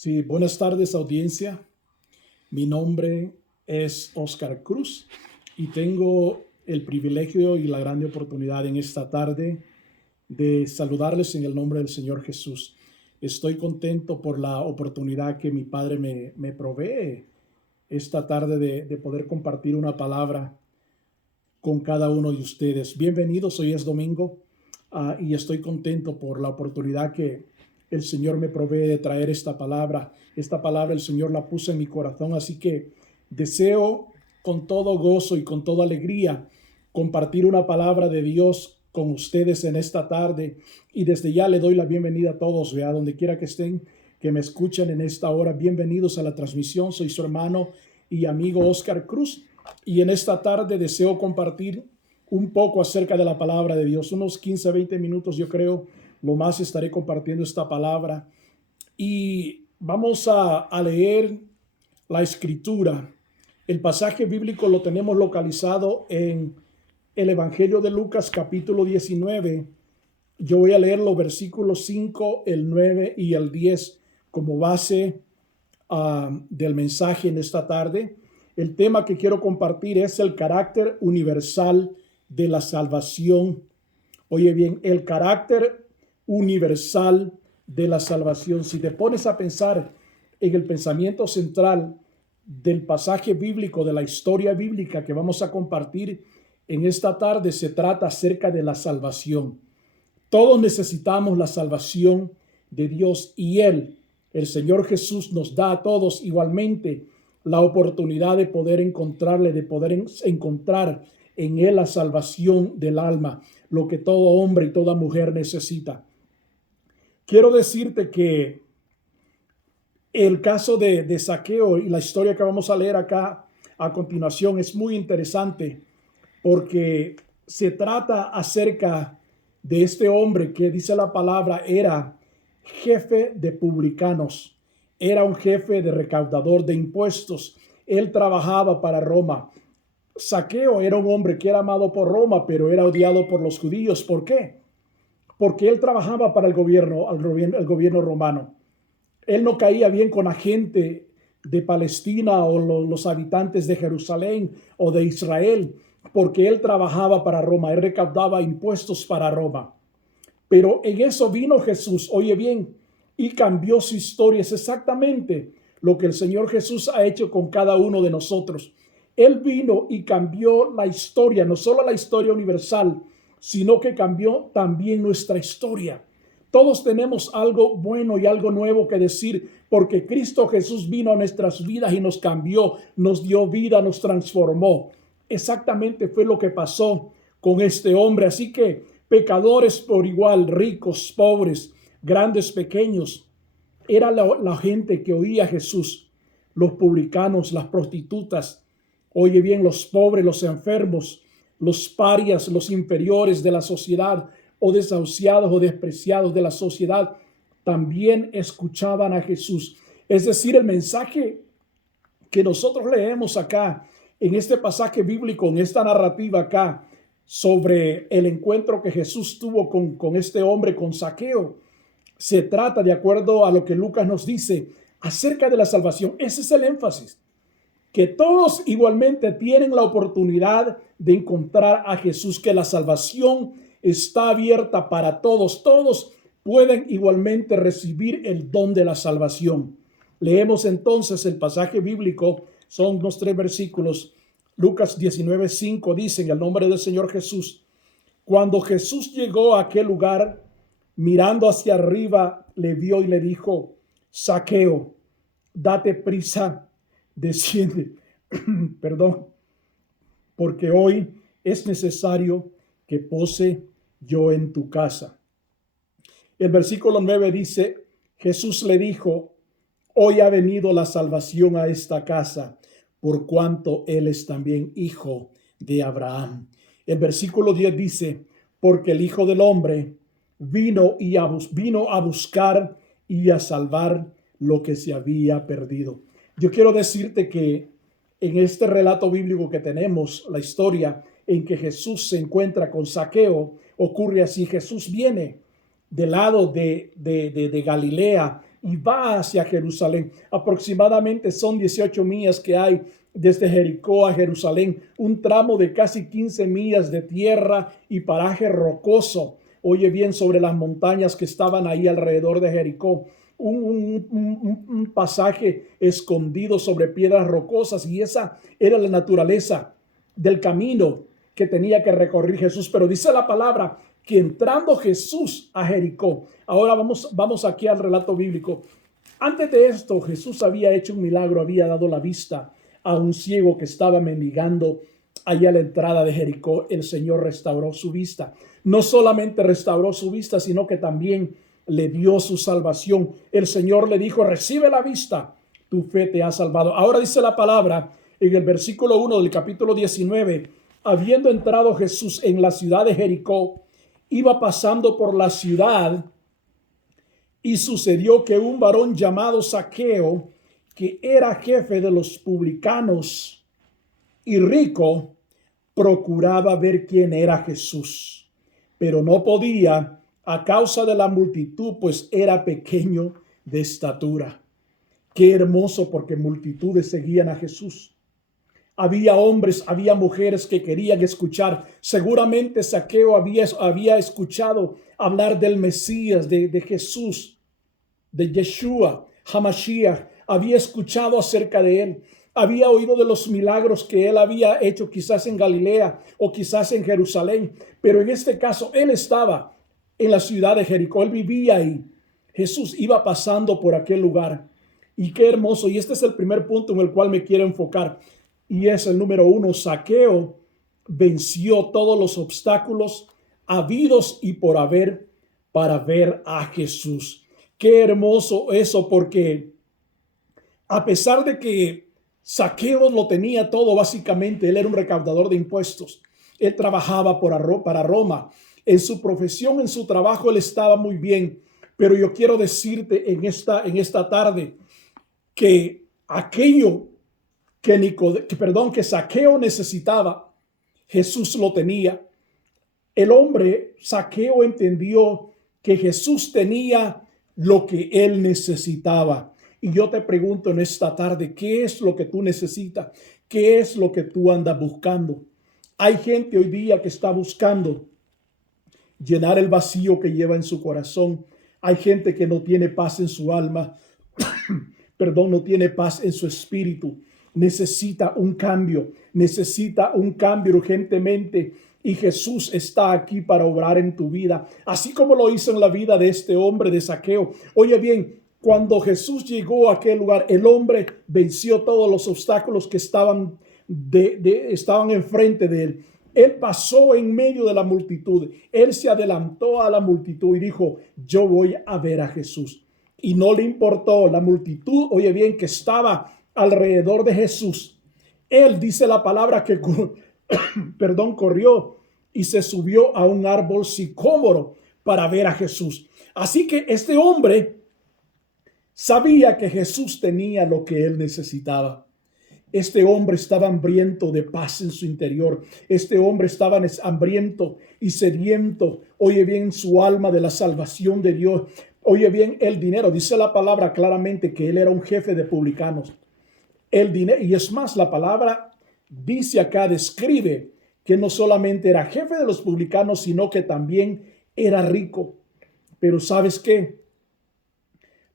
Sí, buenas tardes, audiencia. Mi nombre es Oscar Cruz y tengo el privilegio y la grande oportunidad en esta tarde de saludarles en el nombre del Señor Jesús. Estoy contento por la oportunidad que mi Padre me provee esta tarde de poder compartir una palabra con cada uno de ustedes. Bienvenidos, hoy es domingo y estoy contento por la oportunidad que el Señor me provee de traer esta palabra. Esta palabra el Señor la puso en mi corazón, así que deseo con todo gozo y con toda alegría compartir una palabra de Dios con ustedes en esta tarde. Y desde ya le doy la bienvenida a todos, vea, donde quiera que estén, que me escuchen en esta hora. Bienvenidos a la transmisión. Soy su hermano y amigo Oscar Cruz. Y en esta tarde deseo compartir un poco acerca de la palabra de Dios. Unos 15, 20 minutos, yo creo, lo más estaré compartiendo esta palabra. Y vamos a leer la escritura. El pasaje bíblico lo tenemos localizado en el Evangelio de Lucas, capítulo 19. Yo voy a leer los versículos 5, el 9 y el 10 como base del mensaje en esta tarde. El tema que quiero compartir es el carácter universal de la salvación. Oye bien, el carácter universal de la salvación. Si te pones a pensar en el pensamiento central del pasaje bíblico, de la historia bíblica que vamos a compartir en esta tarde, se trata acerca de la salvación. Todos necesitamos la salvación de Dios y el Señor Jesús, nos da a todos igualmente la oportunidad de poder encontrarle, de poder encontrar en Él la salvación del alma, lo que todo hombre y toda mujer necesita. Quiero decirte que el caso de Zaqueo y la historia que vamos a leer acá a continuación es muy interesante porque se trata acerca de este hombre que dice la palabra era jefe de publicanos, era un jefe de recaudador de impuestos. Él trabajaba para Roma. Zaqueo era un hombre que era amado por Roma, pero era odiado por los judíos. ¿Por qué? Porque él trabajaba para el gobierno romano. Él no caía bien con la gente de Palestina o los habitantes de Jerusalén o de Israel, porque él trabajaba para Roma, él recaudaba impuestos para Roma. Pero en eso vino Jesús, oye bien, y cambió su historia. Es exactamente lo que el Señor Jesús ha hecho con cada uno de nosotros. Él vino y cambió la historia, no solo la historia universal, sino que cambió también nuestra historia. Todos tenemos algo bueno y algo nuevo que decir porque Cristo Jesús vino a nuestras vidas y nos cambió, nos dio vida, nos transformó. Exactamente fue lo que pasó con este hombre. Así que pecadores por igual, ricos, pobres, grandes, pequeños, era la gente que oía a Jesús. Los publicanos, las prostitutas, oye bien, los pobres, los enfermos, los parias, los inferiores de la sociedad, o desahuciados o despreciados de la sociedad, también escuchaban a Jesús. Es decir, el mensaje que nosotros leemos acá, en este pasaje bíblico, en esta narrativa acá, sobre el encuentro que Jesús tuvo con este hombre, con Zaqueo, se trata, de acuerdo a lo que Lucas nos dice, acerca de la salvación. Ese es el énfasis, que todos igualmente tienen la oportunidad de encontrar a Jesús, que la salvación está abierta para todos. Todos pueden igualmente recibir el don de la salvación. Leemos entonces el pasaje bíblico, son unos 3 versículos. Lucas 19:5 dice, en el nombre del Señor Jesús: cuando Jesús llegó a aquel lugar, mirando hacia arriba, le vio y le dijo: Zaqueo, date prisa, desciende, perdón, porque hoy es necesario que pose yo en tu casa. El versículo 9 dice, Jesús le dijo: hoy ha venido la salvación a esta casa, por cuanto él es también hijo de Abraham. El versículo 10 dice, porque el Hijo del Hombre vino a buscar y a salvar lo que se había perdido. Yo quiero decirte que en este relato bíblico que tenemos, la historia en que Jesús se encuentra con Zaqueo, ocurre así. Jesús viene del lado de Galilea, y va hacia Jerusalén. Aproximadamente son 18 millas que hay desde Jericó a Jerusalén, un tramo de casi 15 millas de tierra y paraje rocoso. Oye bien, sobre las montañas que estaban ahí alrededor de Jericó. Un pasaje escondido sobre piedras rocosas, y esa era la naturaleza del camino que tenía que recorrer Jesús. Pero dice la palabra que entrando Jesús a Jericó, ahora vamos aquí al relato bíblico. Antes de esto, Jesús había hecho un milagro, había dado la vista a un ciego que estaba mendigando allá a la entrada de Jericó. El Señor restauró su vista. No solamente restauró su vista, sino que también le dio su salvación. El Señor le dijo: recibe la vista, tu fe te ha salvado. Ahora dice la palabra en el versículo 1 del capítulo 19, habiendo entrado Jesús en la ciudad de Jericó, iba pasando por la ciudad, y sucedió que un varón llamado Zaqueo, que era jefe de los publicanos y rico, procuraba ver quién era Jesús, pero no podía a causa de la multitud, pues era pequeño de estatura. Qué hermoso, porque multitudes seguían a Jesús. Había hombres, había mujeres que querían escuchar. Seguramente Zaqueo había escuchado hablar del Mesías, de Jesús, de Yeshua, Hamashiach. Había escuchado acerca de él. Había oído de los milagros que él había hecho, quizás en Galilea o quizás en Jerusalén. Pero en este caso, él estaba en la ciudad de Jericó. Él vivía ahí. Jesús iba pasando por aquel lugar. Y qué hermoso. Y este es el primer punto en el cual me quiero enfocar. Y es el número 1. Zaqueo venció todos los obstáculos habidos y por haber para ver a Jesús. Qué hermoso eso, porque a pesar de que Zaqueo lo tenía todo, básicamente, él era un recaudador de impuestos. Él trabajaba para Roma. En su profesión, en su trabajo, él estaba muy bien. Pero yo quiero decirte en esta tarde que aquello que Zaqueo necesitaba, Jesús lo tenía. El hombre Zaqueo entendió que Jesús tenía lo que él necesitaba. Y yo te pregunto en esta tarde, ¿qué es lo que tú necesitas? ¿Qué es lo que tú andas buscando? Hay gente hoy día que está buscando llenar el vacío que lleva en su corazón. Hay gente que no tiene paz en su alma, no tiene paz en su espíritu. Necesita un cambio urgentemente. Y Jesús está aquí para obrar en tu vida, así como lo hizo en la vida de este hombre de Zaqueo. Oye bien, cuando Jesús llegó a aquel lugar, el hombre venció todos los obstáculos que estaban enfrente de él. Él pasó en medio de la multitud. Él se adelantó a la multitud y dijo: yo voy a ver a Jesús. Y no le importó la multitud, oye bien, que estaba alrededor de Jesús. Él, dice la palabra, que corrió y se subió a un árbol sicómoro para ver a Jesús. Así que este hombre sabía que Jesús tenía lo que él necesitaba. Este hombre estaba hambriento de paz en su interior. Este hombre estaba hambriento y sediento, oye bien, su alma, de la salvación de Dios. Oye bien, el dinero. Dice la palabra claramente que él era un jefe de publicanos. El dinero, y es más, la palabra dice acá, describe que no solamente era jefe de los publicanos, sino que también era rico. Pero ¿sabes qué?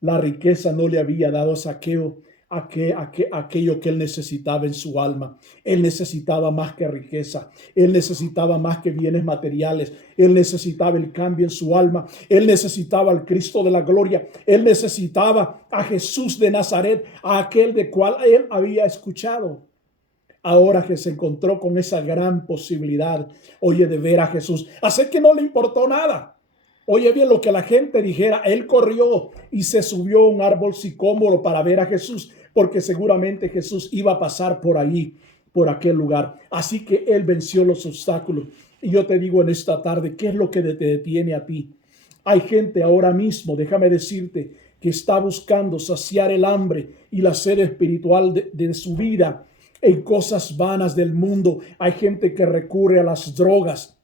La riqueza no le había dado a Zaqueo aquello que él necesitaba en su alma. Él necesitaba más que riqueza. Él necesitaba más que bienes materiales. Él necesitaba el cambio en su alma. Él necesitaba al Cristo de la gloria. Él necesitaba a Jesús de Nazaret, a aquel de cual él había escuchado. Ahora que se encontró con esa gran posibilidad, oye, de ver a Jesús, así que no le importó nada. Oye bien, lo que la gente dijera, él corrió y se subió a un árbol sicómoro para ver a Jesús, porque seguramente Jesús iba a pasar por ahí, por aquel lugar. Así que él venció los obstáculos. Y yo te digo en esta tarde, ¿qué es lo que te detiene a ti? Hay gente ahora mismo, déjame decirte, que está buscando saciar el hambre y la sed espiritual de su vida en cosas vanas del mundo. Hay gente que recurre a las drogas,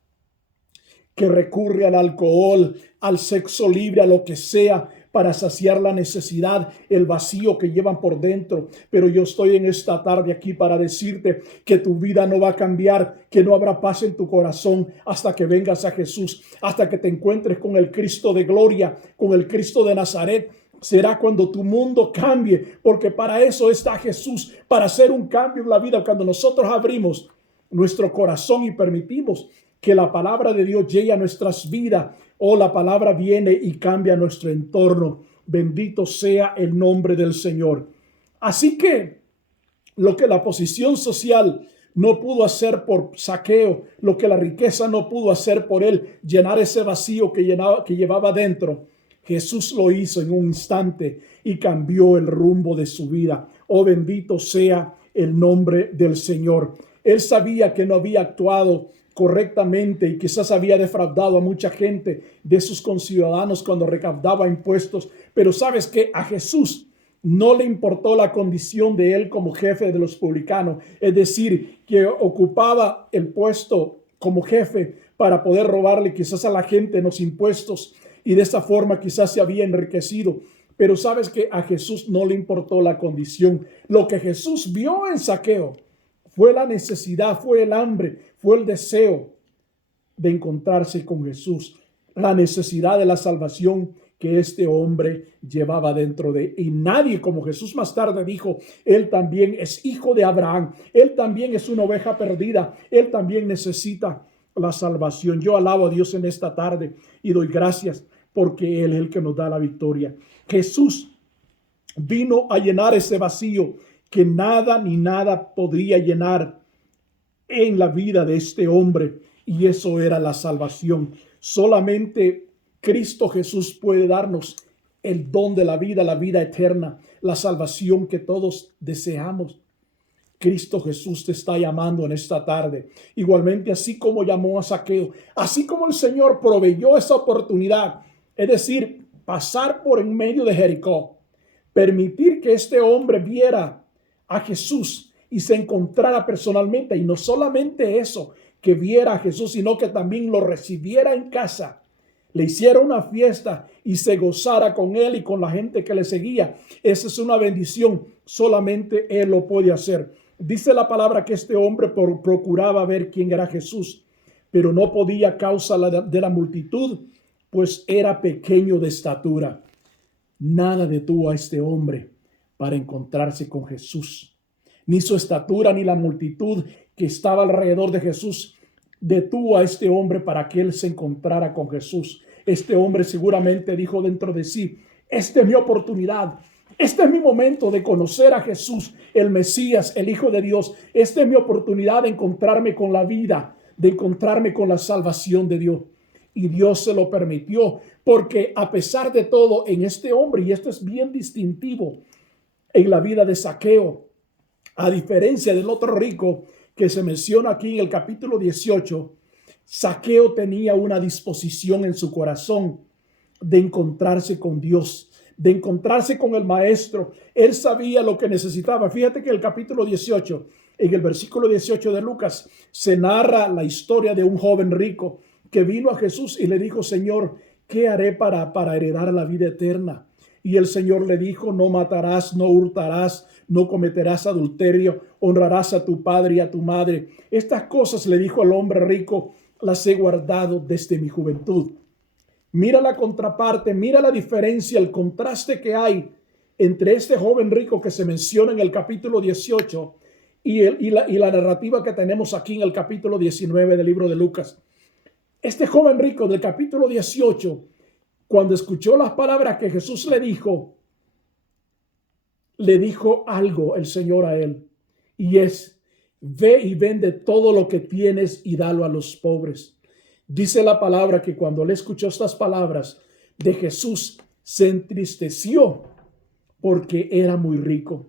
que recurre al alcohol, al sexo libre, a lo que sea, para saciar la necesidad, el vacío que llevan por dentro. Pero yo estoy en esta tarde aquí para decirte que tu vida no va a cambiar, que no habrá paz en tu corazón hasta que vengas a Jesús, hasta que te encuentres con el Cristo de gloria, con el Cristo de Nazaret. Será cuando tu mundo cambie, porque para eso está Jesús, para hacer un cambio en la vida. Cuando nosotros abrimos nuestro corazón y permitimos que la palabra de Dios llegue a nuestras vidas, la palabra viene y cambia nuestro entorno. Bendito sea el nombre del Señor. Así que lo que la posición social no pudo hacer por Zaqueo, lo que la riqueza no pudo hacer por él, llenar ese vacío que llevaba dentro, Jesús lo hizo en un instante y cambió el rumbo de su vida. Oh, bendito sea el nombre del Señor. Él sabía que no había actuado correctamente y quizás había defraudado a mucha gente de sus conciudadanos cuando recaudaba impuestos. Pero sabes que a Jesús no le importó la condición de él como jefe de los publicanos, es decir, que ocupaba el puesto como jefe para poder robarle quizás a la gente los impuestos y de esa forma quizás se había enriquecido. Pero sabes que a Jesús no le importó la condición. Lo que Jesús vio en Zaqueo fue la necesidad, fue el hambre, fue el deseo de encontrarse con Jesús, la necesidad de la salvación que este hombre llevaba dentro de él. Y nadie, como Jesús más tarde dijo, él también es hijo de Abraham, él también es una oveja perdida, él también necesita la salvación. Yo alabo a Dios en esta tarde y doy gracias porque Él es el que nos da la victoria. Jesús vino a llenar ese vacío que nada ni nada podría llenar en la vida de este hombre, y eso era la salvación. Solamente Cristo Jesús puede darnos el don de la vida eterna, la salvación que todos deseamos. Cristo Jesús te está llamando en esta tarde. Igualmente, así como llamó a Zaqueo, así como el Señor proveyó esa oportunidad, es decir, pasar por en medio de Jericó, permitir que este hombre viera a Jesús y se encontrara personalmente, y no solamente eso, que viera a Jesús, sino que también lo recibiera en casa, le hiciera una fiesta y se gozara con él y con la gente que le seguía. Esa es una bendición, solamente Él lo puede hacer. Dice la palabra que este hombre procuraba ver quién era Jesús, pero no podía a causa de la multitud, pues era pequeño de estatura. Nada detuvo a este hombre para encontrarse con Jesús. Ni su estatura ni la multitud que estaba alrededor de Jesús detuvo a este hombre para que él se encontrara con Jesús. Este hombre seguramente dijo dentro de sí: esta es mi oportunidad. Este es mi momento de conocer a Jesús, el Mesías, el Hijo de Dios. Esta es mi oportunidad de encontrarme con la vida, de encontrarme con la salvación de Dios. Y Dios se lo permitió, porque a pesar de todo, en este hombre, y esto es bien distintivo en la vida de Zaqueo, a diferencia del otro rico que se menciona aquí en el capítulo 18, Zaqueo tenía una disposición en su corazón de encontrarse con Dios, de encontrarse con el Maestro. Él sabía lo que necesitaba. Fíjate que el capítulo 18, en el versículo 18 de Lucas, se narra la historia de un joven rico que vino a Jesús y le dijo: Señor, ¿qué haré para heredar la vida eterna? Y el Señor le dijo: no matarás, no hurtarás, no cometerás adulterio, honrarás a tu padre y a tu madre. Estas cosas, le dijo al hombre rico, las he guardado desde mi juventud. Mira la contraparte, mira la diferencia, el contraste que hay entre este joven rico que se menciona en el capítulo 18 y la narrativa que tenemos aquí en el capítulo 19 del libro de Lucas. Este joven rico del capítulo 18, cuando escuchó las palabras que Jesús le dijo algo el Señor a él, y es: ve y vende todo lo que tienes y dalo a los pobres. Dice la palabra que cuando él escuchó estas palabras de Jesús, se entristeció porque era muy rico.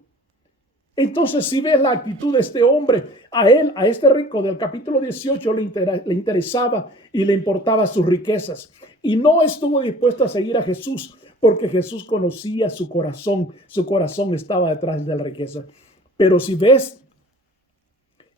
Entonces, si ves la actitud de este hombre, a este rico del capítulo 18 le interesaba y le importaba sus riquezas, y no estuvo dispuesto a seguir a Jesús porque Jesús conocía su corazón estaba detrás de la riqueza. Pero si ves,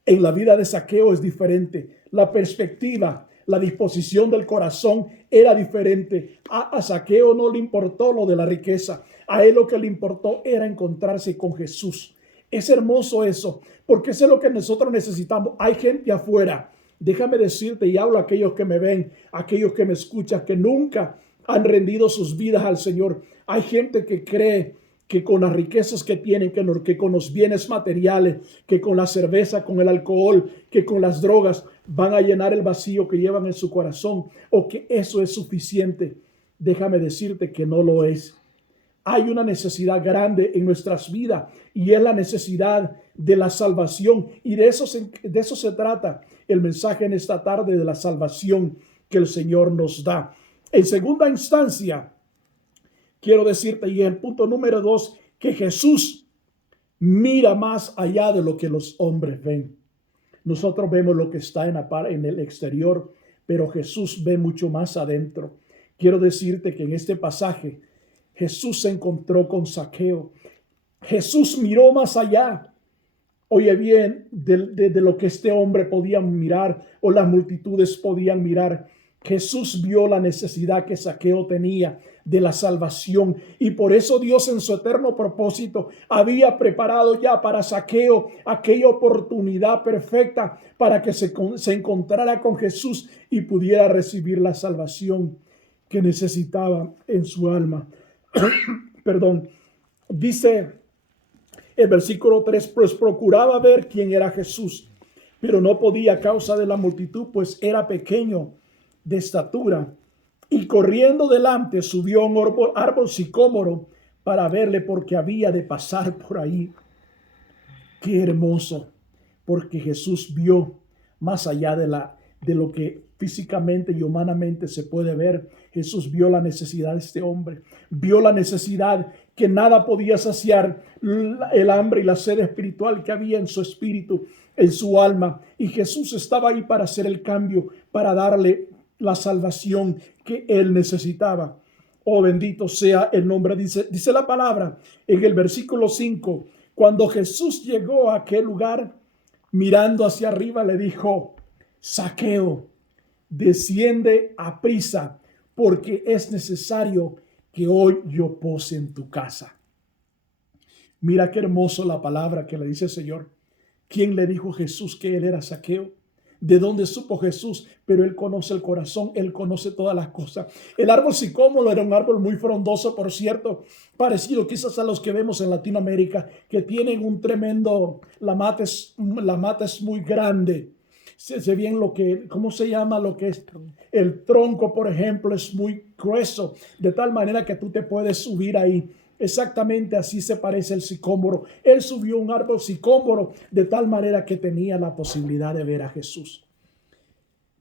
en la vida de Zaqueo es diferente. La perspectiva, La disposición del corazón era diferente. A Zaqueo no le importó lo de la riqueza. A él lo que le importó era encontrarse con Jesús. Es hermoso eso, porque eso es lo que nosotros necesitamos. Hay gente afuera, déjame decirte, y hablo a aquellos que me ven, a aquellos que me escuchan, que nunca han rendido sus vidas al Señor. Hay gente que cree que con las riquezas que tienen, que con los bienes materiales, que con la cerveza, con el alcohol, que con las drogas, van a llenar el vacío que llevan en su corazón, o que eso es suficiente. Déjame decirte que no lo es. Hay una necesidad grande en nuestras vidas, y es la necesidad de la salvación, y de eso se trata el mensaje en esta tarde, de la salvación que el Señor nos da. En segunda instancia, quiero decirte, y el punto número 2, que Jesús mira más allá de lo que los hombres ven. Nosotros vemos lo que está en el exterior, pero Jesús ve mucho más adentro. Quiero decirte que en este pasaje Jesús se encontró con Zaqueo. Jesús miró más allá, oye bien, de lo que este hombre podía mirar o las multitudes podían mirar. Jesús vio la necesidad que Zaqueo tenía de la salvación, y por eso Dios, en su eterno propósito, había preparado ya para Zaqueo aquella oportunidad perfecta para que se encontrara con Jesús y pudiera recibir la salvación que necesitaba en su alma. Perdón. Dice el versículo 3, pues procuraba ver quién era Jesús, pero no podía a causa de la multitud, pues era pequeño de estatura. Y corriendo delante subió a un árbol sicómoro para verle, porque había de pasar por ahí. Qué hermoso, porque Jesús vio más allá de lo que físicamente y humanamente se puede ver. Jesús vio la necesidad de este hombre, vio la necesidad que nada podía saciar, el hambre y la sed espiritual que había en su espíritu, en su alma. Y Jesús estaba ahí para hacer el cambio, para darle la salvación que él necesitaba. Oh, bendito sea el nombre. Dice la palabra en el versículo 5, cuando Jesús llegó a aquel lugar, mirando hacia arriba, le dijo: Zaqueo, desciende a prisa, porque es necesario que hoy yo pose en tu casa. Mira qué hermoso la palabra que le dice el Señor. ¿Quién le dijo a Jesús que él era Zaqueo? ¿De dónde supo Jesús? Pero él conoce el corazón, él conoce todas las cosas. El árbol sicómoro era un árbol muy frondoso, por cierto, parecido quizás a los que vemos en Latinoamérica, que tienen un tremendo, la mata es muy grande. Se bien ¿cómo se llama lo que es? El tronco, por ejemplo, es muy grueso, de tal manera que tú te puedes subir ahí. Exactamente así se parece el sicómoro. Él subió un árbol sicómoro de tal manera que tenía la posibilidad de ver a Jesús.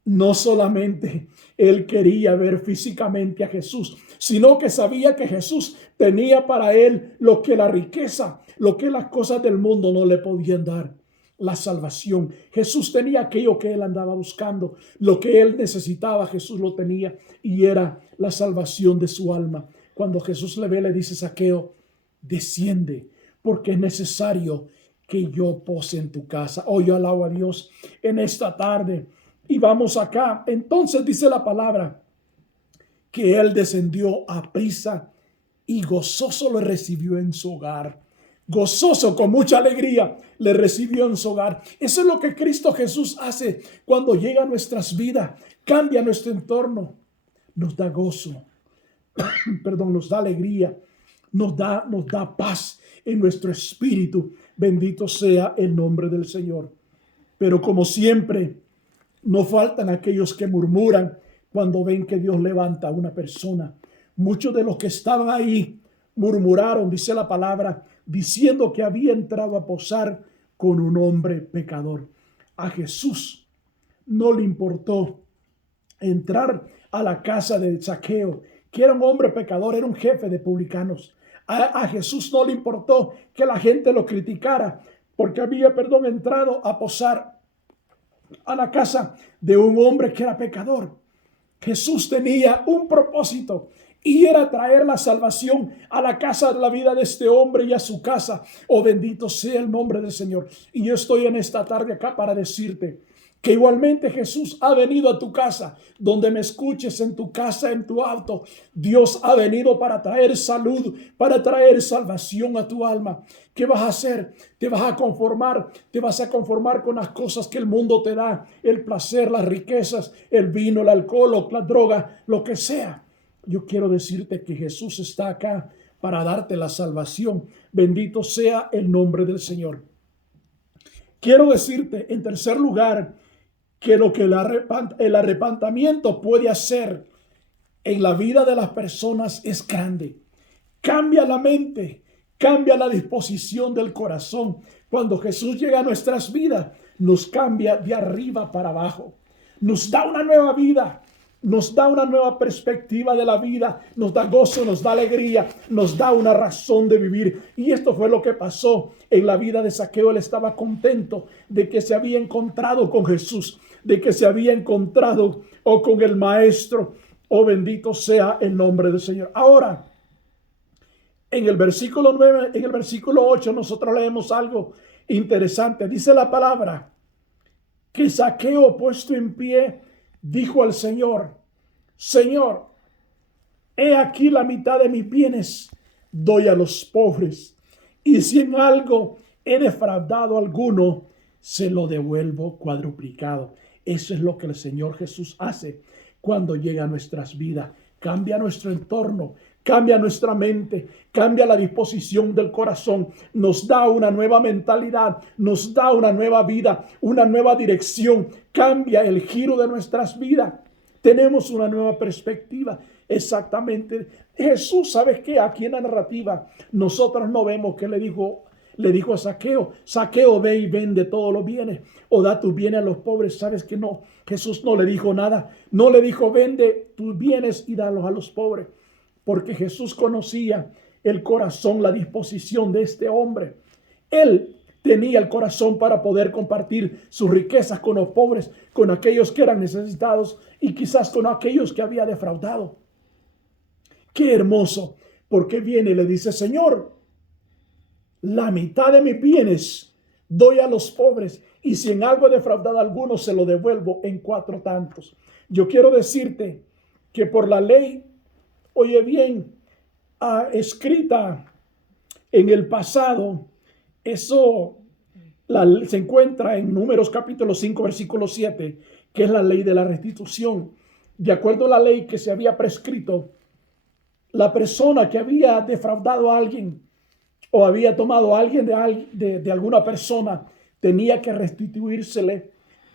No solamente él quería ver físicamente a Jesús, sino que sabía que Jesús tenía para él lo que la riqueza, lo que las cosas del mundo no le podían dar: la salvación. Jesús tenía aquello que él andaba buscando, lo que él necesitaba, Jesús lo tenía, y era la salvación de su alma. Cuando Jesús le ve, le dice: Zaqueo, desciende, porque es necesario que yo pose en tu casa. Oh, yo alabo a Dios en esta tarde. Y vamos acá. Entonces dice la palabra que él descendió a prisa y gozoso lo recibió en su hogar. Gozoso, con mucha alegría, le recibió en su hogar. Eso es lo que Cristo Jesús hace cuando llega a nuestras vidas. Cambia nuestro entorno. Nos da gozo. Nos da alegría. Nos da paz en nuestro espíritu. Bendito sea el nombre del Señor. Pero como siempre, no faltan aquellos que murmuran cuando ven que Dios levanta a una persona. Muchos de los que estaban ahí murmuraron, dice la palabra, diciendo que había entrado a posar con un hombre pecador. A Jesús no le importó entrar a la casa de Zaqueo, que era un hombre pecador, era un jefe de publicanos. A Jesús no le importó que la gente lo criticara, porque había, entrado a posar a la casa de un hombre que era pecador. Jesús tenía un propósito, y era traer la salvación a la casa, de la vida de este hombre y a su casa. Oh, bendito sea el nombre del Señor. Y yo estoy en esta tarde acá para decirte Que igualmente Jesús ha venido a tu casa, donde me escuches, en tu casa, en tu auto. Dios ha venido para traer salud, para traer salvación a tu alma. ¿Qué vas a hacer? Te vas a conformar con las cosas que el mundo te da, el placer, las riquezas, el vino, el alcohol, la droga, lo que sea. Yo quiero decirte que Jesús está acá para darte la salvación. Bendito sea el nombre del Señor. Quiero decirte, en tercer lugar, que lo que el arrepentimiento puede hacer en la vida de las personas es grande. Cambia la mente, cambia la disposición del corazón. Cuando Jesús llega a nuestras vidas, nos cambia de arriba para abajo. Nos da una nueva vida, nos da una nueva perspectiva de la vida, nos da gozo, nos da alegría, nos da una razón de vivir. Y esto fue lo que pasó en la vida de Zaqueo. Él estaba contento de que se había encontrado con Jesús, de que se había encontrado con el Maestro. Oh, bendito sea el nombre del Señor. Ahora, en el versículo 9, en el versículo 8, nosotros leemos algo interesante. Dice la palabra que Zaqueo, puesto en pie, dijo al Señor: Señor, he aquí la mitad de mis bienes doy a los pobres, y si en algo he defraudado a alguno, se lo devuelvo cuadruplicado. Eso es lo que el Señor Jesús hace cuando llega a nuestras vidas. Cambia nuestro entorno, cambia nuestra mente, cambia la disposición del corazón, nos da una nueva mentalidad, nos da una nueva vida, una nueva dirección, cambia el giro de nuestras vidas. Tenemos una nueva perspectiva. Exactamente. Jesús, ¿sabes qué? Aquí en la narrativa nosotros no vemos que le dijo a Zaqueo: Zaqueo, ve y vende todos los bienes, o da tus bienes a los pobres. ¿Sabes que no? Jesús no le dijo nada. No le dijo: vende tus bienes y dalos a los pobres. Porque Jesús conocía el corazón, la disposición de este hombre. Él tenía el corazón para poder compartir sus riquezas con los pobres, con aquellos que eran necesitados y quizás con aquellos que había defraudado. Qué hermoso, porque viene y le dice: Señor, la mitad de mis bienes doy a los pobres, y si en algo he defraudado a alguno, se lo devuelvo en 4 tantos. Yo quiero decirte que por la ley, oye bien, escrita en el pasado, eso se encuentra en Números capítulo 5, versículo 7, que es la ley de la restitución. De acuerdo a la ley que se había prescrito, la persona que había defraudado a alguien o había tomado a alguien de alguna persona tenía que restituírsele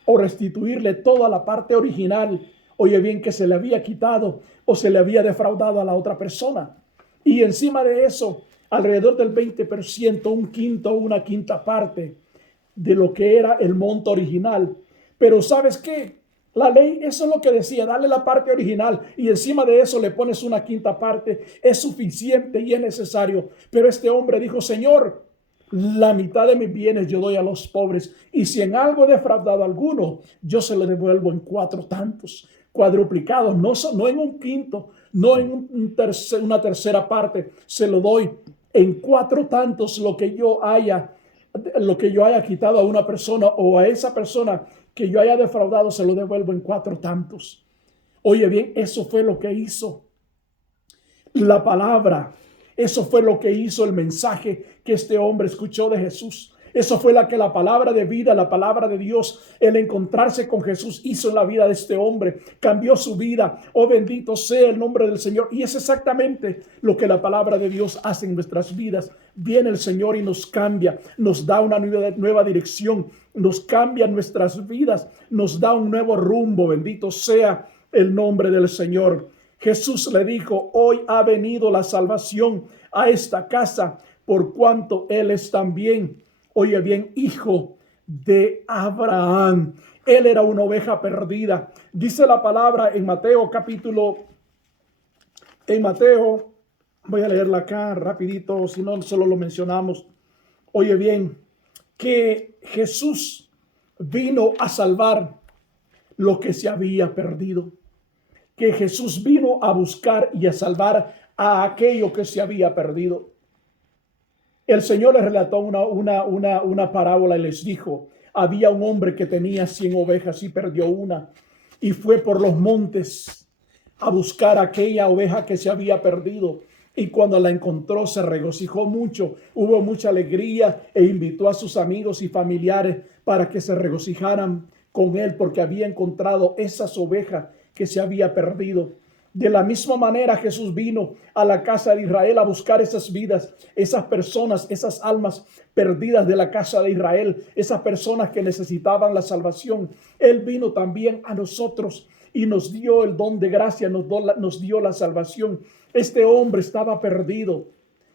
o restituirle toda la parte original, oye bien, que se le había quitado o se le había defraudado a la otra persona. Y encima de eso, alrededor del 20%, un quinto, una quinta parte de lo que era el monto original. Pero ¿sabes qué? La ley, eso es lo que decía: dale la parte original y encima de eso le pones una quinta parte. Es suficiente y es necesario. Pero este hombre dijo: Señor, la mitad de mis bienes yo doy a los pobres, y si en algo he defraudado a alguno, yo se lo devuelvo en 4 tantos, cuadruplicados, no en un quinto, no en una tercera parte, se lo doy en 4 tantos lo que yo haya quitado a una persona, o a esa persona que yo haya defraudado, se lo devuelvo en 4 tantos. Oye bien, eso fue lo que hizo la palabra. Eso fue lo que hizo el mensaje que este hombre escuchó de Jesús. Eso fue la palabra de vida, la palabra de Dios, el encontrarse con Jesús hizo en la vida de este hombre. Cambió su vida. Oh, bendito sea el nombre del Señor. Y es exactamente lo que la palabra de Dios hace en nuestras vidas. Viene el Señor y nos cambia, nos da una nueva dirección, nos cambia nuestras vidas, nos da un nuevo rumbo. Bendito sea el nombre del Señor. Jesús le dijo: hoy ha venido la salvación a esta casa, por cuanto él es también, oye bien, hijo de Abraham. Él era una oveja perdida. Dice la palabra en Mateo, voy a leerla acá rapidito, si no solo lo mencionamos. Oye bien, que Jesús vino a salvar lo que se había perdido. Que Jesús vino a buscar y a salvar a aquello que se había perdido. El Señor les relató una parábola y les dijo: había un hombre que tenía 100 ovejas y perdió una, y fue por los montes a buscar aquella oveja que se había perdido. Y cuando la encontró se regocijó mucho, hubo mucha alegría e invitó a sus amigos y familiares para que se regocijaran con él porque había encontrado esas ovejas que se había perdido. De la misma manera Jesús vino a la casa de Israel a buscar esas vidas, esas personas, esas almas perdidas de la casa de Israel, esas personas que necesitaban la salvación. Él vino también a nosotros y nos dio el don de gracia, nos dio la salvación. Este hombre estaba perdido.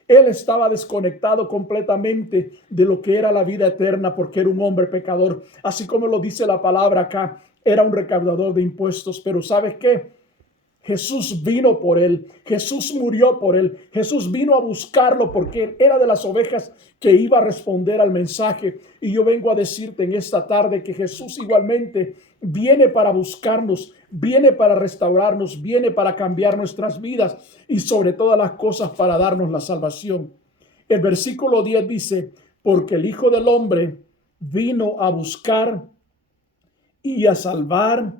Él estaba desconectado completamente de lo que era la vida eterna porque era un hombre pecador. Así como lo dice la palabra acá, era un recaudador de impuestos. Pero ¿sabes qué? Jesús vino por él, Jesús murió por él, Jesús vino a buscarlo porque él era de las ovejas que iba a responder al mensaje. Y yo vengo a decirte en esta tarde que Jesús igualmente viene para buscarnos, viene para restaurarnos, viene para cambiar nuestras vidas y sobre todas las cosas para darnos la salvación. El versículo 10 dice, porque el Hijo del Hombre vino a buscar y a salvar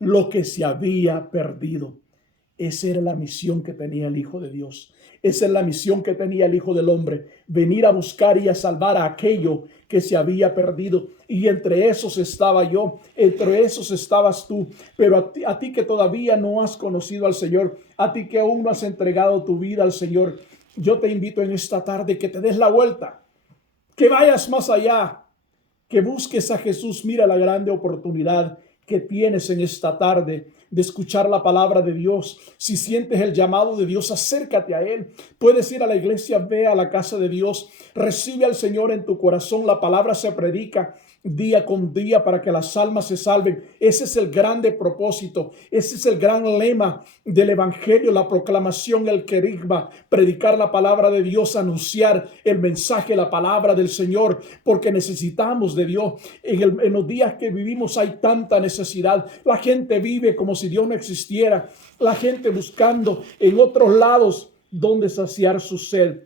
lo que se había perdido. Esa era la misión que tenía el Hijo de Dios. Esa es la misión que tenía el Hijo del Hombre, venir a buscar y a salvar a aquello que se había perdido. Y entre esos estaba yo, entre esos estabas tú. Pero a ti que todavía no has conocido al Señor, a ti que aún no has entregado tu vida al Señor, yo te invito en esta tarde que te des la vuelta, que vayas más allá, que busques a Jesús. Mira la grande oportunidad que tienes en esta tarde de escuchar la palabra de Dios. Si sientes el llamado de Dios, acércate a Él. Puedes ir a la iglesia, ve a la casa de Dios, recibe al Señor en tu corazón. La palabra se predica día con día para que las almas se salven. Ese es el grande propósito, ese es el gran lema del evangelio, la proclamación, el querigma, predicar la palabra de Dios, anunciar el mensaje, la palabra del Señor, porque necesitamos de Dios. En los días que vivimos hay tanta necesidad. La gente vive como si Dios no existiera, la gente buscando en otros lados donde saciar su sed.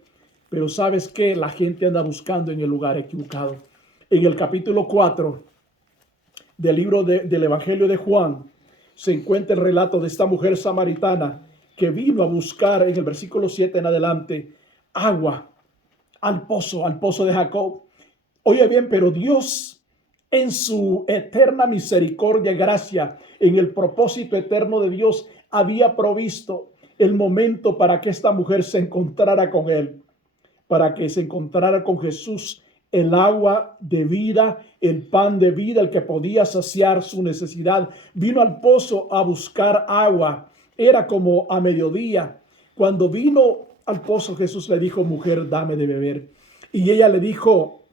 Pero ¿sabes qué? La gente anda buscando en el lugar equivocado. En el capítulo 4 del libro del Evangelio de Juan se encuentra el relato de esta mujer samaritana que vino a buscar, en el versículo 7 en adelante, agua al pozo de Jacob. Oye bien, pero Dios en su eterna misericordia y gracia, en el propósito eterno de Dios, había provisto el momento para que esta mujer se encontrara con él, para que se encontrara con Jesús, el agua de vida, el pan de vida, el que podía saciar su necesidad. Vino al pozo a buscar agua. Era como a mediodía. Cuando vino al pozo, Jesús le dijo, mujer, dame de beber. Y ella le dijo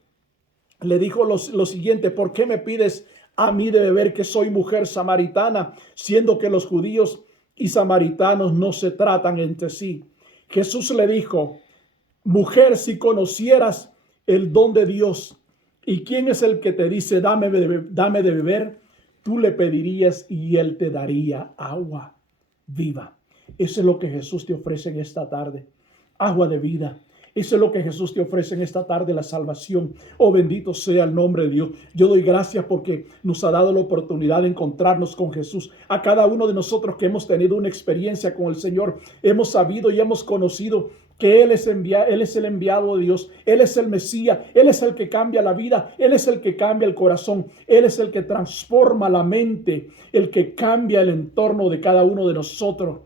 lo siguiente, ¿por qué me pides a mí de beber, que soy mujer samaritana, siendo que los judíos y samaritanos no se tratan entre sí? Jesús le dijo, mujer, si conocieras el don de Dios y quién es el que te dice dame de beber, tú le pedirías y él te daría agua viva. Eso es lo que Jesús te ofrece en esta tarde, agua de vida. Eso es lo que Jesús te ofrece en esta tarde, la salvación. Oh, bendito sea el nombre de Dios. Yo doy gracias porque nos ha dado la oportunidad de encontrarnos con Jesús. A cada uno de nosotros que hemos tenido una experiencia con el Señor, hemos sabido y hemos conocido que Él es el enviado de Dios, Él es el Mesías, Él es el que cambia la vida, Él es el que cambia el corazón, Él es el que transforma la mente, el que cambia el entorno de cada uno de nosotros.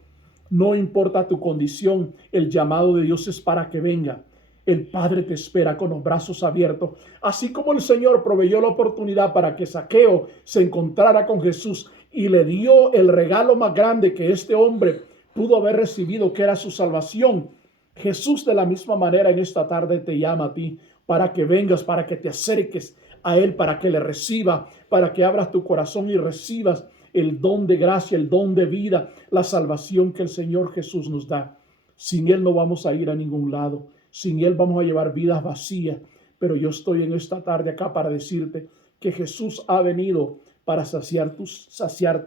No importa tu condición, el llamado de Dios es para que venga. El Padre te espera con los brazos abiertos. Así como el Señor proveyó la oportunidad para que Zaqueo se encontrara con Jesús y le dio el regalo más grande que este hombre pudo haber recibido, que era su salvación. Jesús de la misma manera en esta tarde te llama a ti para que vengas, para que te acerques a Él, para que le reciba, para que abras tu corazón y recibas el don de gracia, el don de vida, la salvación que el Señor Jesús nos da. Sin Él no vamos a ir a ningún lado. Sin Él vamos a llevar vidas vacías. Pero yo estoy en esta tarde acá para decirte que Jesús ha venido para saciar tu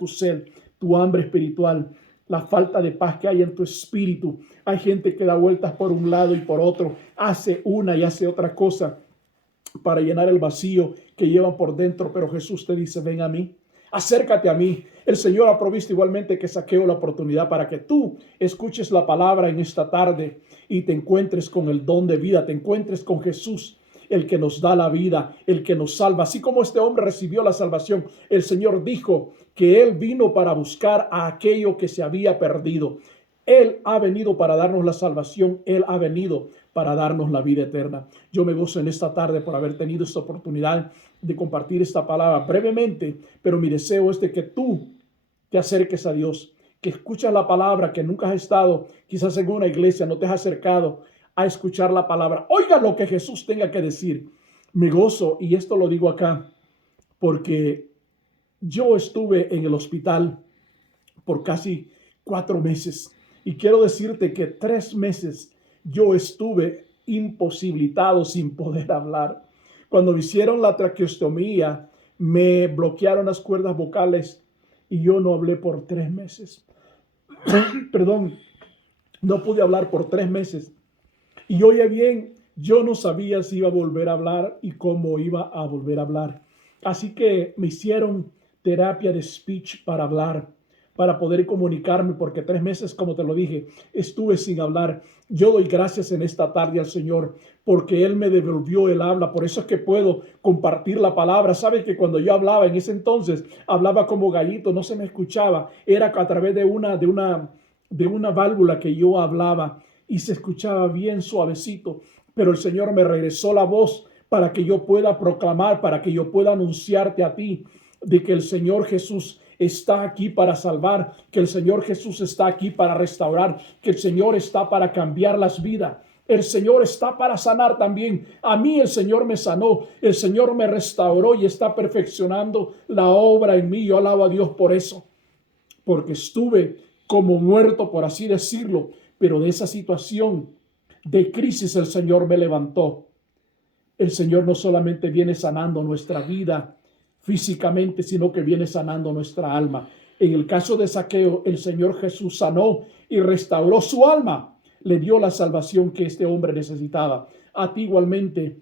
sed, tu hambre espiritual, la falta de paz que hay en tu espíritu. Hay gente que da vueltas por un lado y por otro, hace una y hace otra cosa, para llenar el vacío que llevan por dentro. Pero Jesús te dice, ven a mí, acércate a mí. El Señor ha provisto igualmente que Zaqueo la oportunidad para que tú escuches la palabra en esta tarde y te encuentres con el don de vida, te encuentres con Jesús, el que nos da la vida, el que nos salva. Así como este hombre recibió la salvación, el Señor dijo que Él vino para buscar a aquello que se había perdido. Él ha venido para darnos la salvación. Él ha venido para darnos la vida eterna. Yo me gozo en esta tarde por haber tenido esta oportunidad de compartir esta palabra brevemente, pero mi deseo es de que tú te acerques a Dios, que escuchas la palabra, que nunca has estado quizás en una iglesia, no te has acercado a escuchar la palabra. Oiga lo que Jesús tenga que decir. Me gozo, y esto lo digo acá, porque yo estuve en el hospital por casi 4 meses. Y quiero decirte que 3 meses yo estuve imposibilitado sin poder hablar. Cuando me hicieron la traqueostomía, me bloquearon las cuerdas vocales y yo no hablé por 3 meses. Perdón, no pude hablar por 3 meses. Y oye bien, yo no sabía si iba a volver a hablar y cómo iba a volver a hablar. Así que me hicieron terapia de speech para hablar, para poder comunicarme, porque 3 meses, como te lo dije, estuve sin hablar. Yo doy gracias en esta tarde al Señor porque Él me devolvió el habla. Por eso es que puedo compartir la palabra. Sabes que cuando yo hablaba en ese entonces, hablaba como gallito, no se me escuchaba. Era a través de una válvula que yo hablaba y se escuchaba bien suavecito. Pero el Señor me regresó la voz para que yo pueda proclamar, para que yo pueda anunciarte a ti de que el Señor Jesús está aquí para salvar, que el Señor Jesús está aquí para restaurar, que el Señor está para cambiar las vidas. El Señor está para sanar también. A mí el Señor me sanó, el Señor me restauró y está perfeccionando la obra en mí. Yo alabo a Dios por eso, porque estuve como muerto, por así decirlo, pero de esa situación de crisis el Señor me levantó. El Señor no solamente viene sanando nuestra vida físicamente, sino que viene sanando nuestra alma. En el caso de Zaqueo, el Señor Jesús sanó y restauró su alma. Le dio la salvación que este hombre necesitaba. A ti igualmente,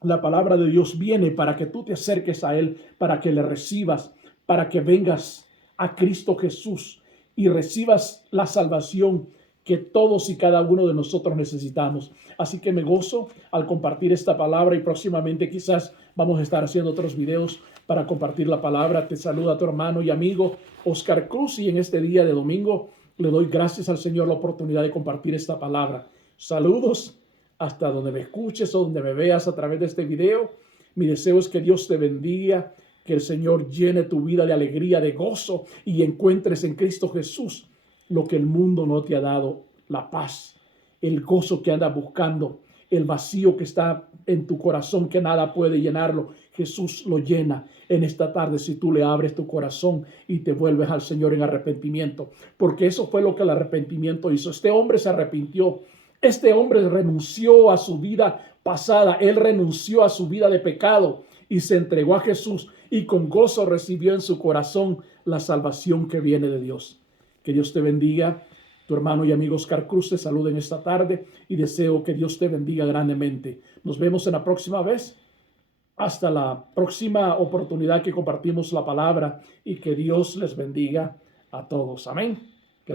la palabra de Dios viene para que tú te acerques a Él, para que le recibas, para que vengas a Cristo Jesús y recibas la salvación que todos y cada uno de nosotros necesitamos. Así que me gozo al compartir esta palabra y próximamente quizás vamos a estar haciendo otros videos para compartir la palabra. Te saluda tu hermano y amigo Oscar Cruz, y en este día de domingo le doy gracias al Señor la oportunidad de compartir esta palabra. Saludos hasta donde me escuches o donde me veas a través de este video. Mi deseo es que Dios te bendiga, que el Señor llene tu vida de alegría, de gozo, y encuentres en Cristo Jesús lo que el mundo no te ha dado: la paz, el gozo que andas buscando, el vacío que está en tu corazón que nada puede llenarlo. Jesús lo llena en esta tarde si tú le abres tu corazón y te vuelves al Señor en arrepentimiento, porque eso fue lo que el arrepentimiento hizo. Este hombre se arrepintió. Este hombre renunció a su vida pasada. Él renunció a su vida de pecado y se entregó a Jesús, y con gozo recibió en su corazón la salvación que viene de Dios. Que Dios te bendiga. Tu hermano y amigo Oscar Cruz te saluda en esta tarde y deseo que Dios te bendiga grandemente. Nos vemos en la próxima vez. Hasta la próxima oportunidad que compartimos la palabra, y que Dios les bendiga a todos. Amén.